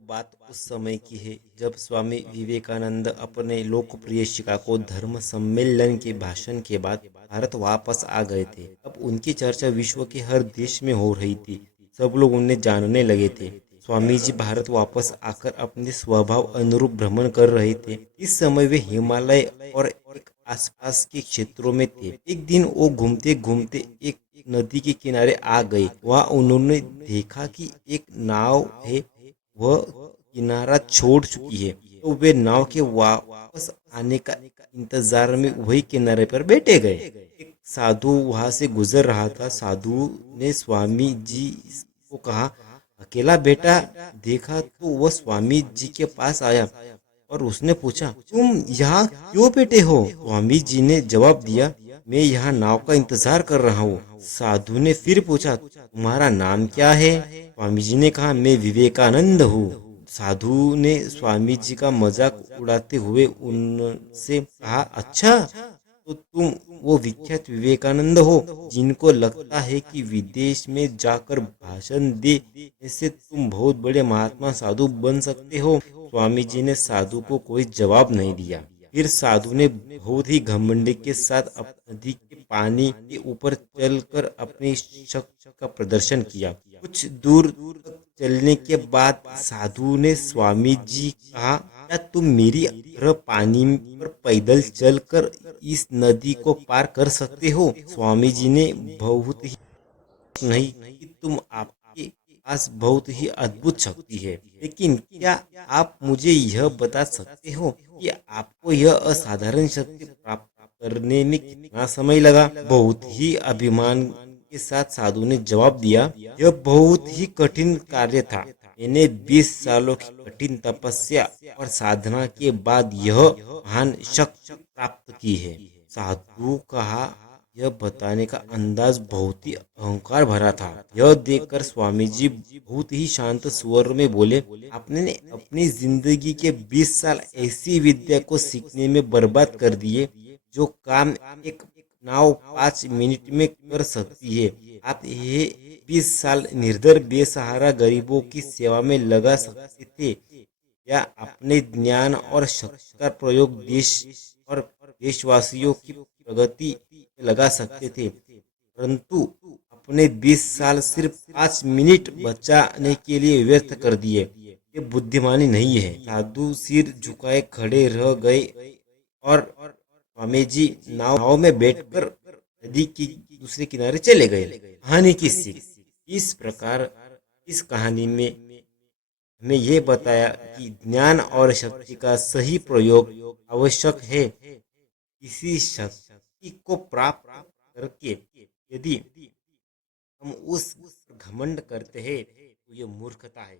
बात उस समय की है जब स्वामी विवेकानंद अपने लोकप्रिय शिकागो धर्म सम्मेलन के भाषण के बाद भारत वापस आ गए थे। अब उनकी चर्चा विश्व के हर देश में हो रही थी। सब लोग उन्हें जानने लगे थे। स्वामी जी भारत वापस आकर अपने स्वभाव अनुरूप भ्रमण कर रहे थे। इस समय वे हिमालय और एक आसपास के क्षेत्रों में थे। एक दिन वो घूमते घूमते एक नदी के किनारे आ गए। वहाँ उन्होंने देखा कि एक नाव है, वह किनारा छोड़ चुकी है। तो वे नाव के वापस आने का इंतजार में वही किनारे पर बैठे गए। एक साधु वहां से गुजर रहा था। साधु ने स्वामी जी को कहा, अकेला बेटा देखा तो वह स्वामी जी के पास आया और उसने पूछा, तुम यहाँ क्यों बैठे हो? स्वामी जी ने जवाब दिया, मैं यहाँ नाव का इंतजार कर रहा हूँ। साधु ने फिर पूछा, तुम्हारा नाम क्या है? स्वामी जी ने कहा, मैं विवेकानंद हूँ। साधु ने स्वामी जी का मजाक उड़ाते हुए उनसे कहा, अच्छा तो तुम वो विख्यात विवेकानंद हो जिनको लगता है कि विदेश में जाकर भाषण दे ऐसे तुम बहुत बड़े महात्मा साधु बन सकते हो। स्वामी जी ने साधु को कोई जवाब नहीं दिया। फिर साधु ने बहुत ही घमंड के साथ नदी के पानी के ऊपर चलकर अपनी शक्ति का प्रदर्शन किया। कुछ दूर तक चलने के बाद साधु ने स्वामी जी कहा, क्या तुम मेरी तरह पानी पर पैदल चलकर इस नदी को पार कर सकते हो? स्वामी जी ने बहुत ही नहीं कि तुम आपके पास बहुत ही अद्भुत शक्ति है, लेकिन क्या आप मुझे यह बता सकते हो कि आपको यह असाधारण शक्ति प्राप्त करने में कितना समय लगा? बहुत ही अभिमान के साथ साधु ने जवाब दिया, यह बहुत ही कठिन कार्य था। मैंने 20 सालों की कठिन तपस्या और साधना के बाद यह महान शक्ति प्राप्त की है। साधु कहा, यह बताने का अंदाज बहुत ही अहंकार भरा था। यह देखकर स्वामी जी बहुत ही शांत स्वर में बोले, आपने अपनी जिंदगी के 20 साल ऐसी विद्या को सीखने में बर्बाद कर दिए जो काम एक नाव 5 मिनट में कर सकती है। आप ये 20 साल निर्धर बेसहारा गरीबों की सेवा में लगा सकते थे, या अपने ज्ञान और शक्ति का प्रयोग देश और देशवासियों की प्रगति में लगा सकते थे, परंतु अपने 20 साल सिर्फ 5 मिनट बचाने के लिए व्यर्थ कर दिए। ये बुद्धिमानी नहीं है। साधु सिर झुकाए खड़े रह गए और स्वामी जी नाव में बैठकर नदी की दूसरे किनारे चले गए। कहानी की सीख इस प्रकार, इस कहानी में हमें यह बताया कि ज्ञान और शक्ति का सही प्रयोग आवश्यक है। किसी शक्ति को प्राप्त करके यदि हम उस घमंड करते हैं तो ये मूर्खता है।